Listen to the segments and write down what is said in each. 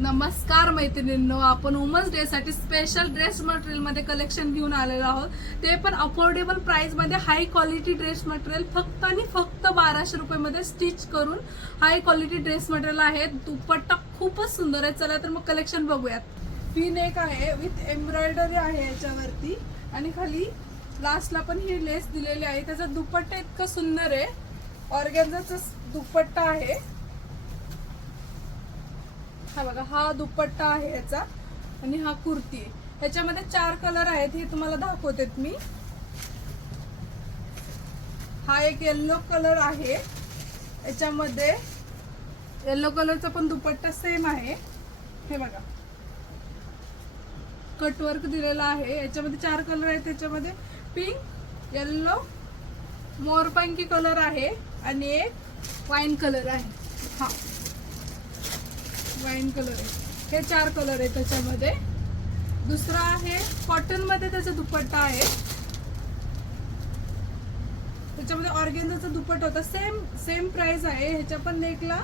नमस्कार मैत्रिणींनो, आपण वुमन्स डे साठी स्पेशल ड्रेस मटेरियल मध्ये कलेक्शन घेऊन आलेलो आहोत. ते पण अफोर्डेबल प्राइस मध्ये हाय क्वालिटी ड्रेस मटेरियल फक्त आणि फक्त 1200 रुपये मध्ये स्टिच करून हाय क्वालिटी ड्रेस मटेरियल आहे. दुपट्टा खूपच सुंदर आहे. चला तर मग कलेक्शन बघूयात. पी नेक आहे विथ एम्ब्रॉयडरी आहे याच्यावरती आणि खाली लास्टला पण ही लेस दिलेली आहे. त्याचा दुपट्टा इतका सुंदर आहे. ऑर्गॅन्झाचा दुपट्टा आहे. हा बघा, हा दुपट्टा आहे याचा आणि हा कुर्ती आहे. ह्याच्यामध्ये 4 कलर आहेत, हे तुम्हाला दाखवते मी. हा एक येलो कलर आहे. याच्यामध्ये येलो कलरचा पण दुपट्टा सेम आहे. हे बघा, कटवर्क दिलेला आहे. याच्यामध्ये 4 कलर आहेत. त्याच्यामध्ये पिंक, येलो, मोरपंखी कलर आहे आणि एक वाईन कलर आहे. हा वाईन कलर आहे. हे 4 कलर आहे त्याच्यामध्ये. दुसरा आहे कॉटन मध्ये, त्याचा दुपट्टा आहे. त्याच्यामध्ये ऑर्गेन्झाचा दुपट्टा होता. सेम प्राइस आहे. ह्याच्या पण नेकला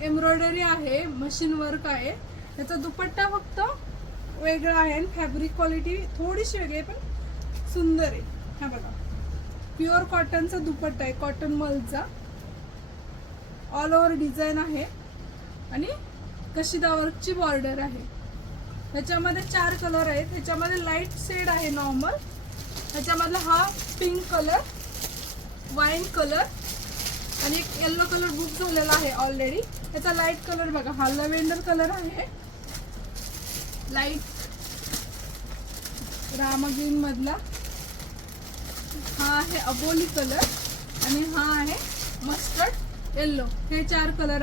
एम्ब्रॉयडरी आहे, मशीन वर्क आहे. त्याचा दुपट्टा फक्त वेगळा आहे आणि फॅब्रिक क्वालिटी थोडीशी वेगळी आहे पण सुंदर आहे. हा बघा, प्युअर कॉटनचा दुपट्टा आहे, कॉटन मलचा. ऑल ओव्हर डिझाईन आहे आणि कशिदा वर्कची बॉर्डर आहे. ह्याच्यामध्ये 4 कलर आहेत. ह्याच्यामध्ये लाईट शेड आहे नॉर्मल. ह्याच्यामधला हा पिंक कलर, वाईन कलर आणि एक येलो कलर बुक झालेला आहे ऑलरेडी. त्याचा लाईट कलर बघा, हा लव्हेंडर कलर आहे, लाईट रामा ग्रीन मधला. हा आहे अबोली कलर आणि हा आहे मस्टर्ड येल्लो. हे 4 कलर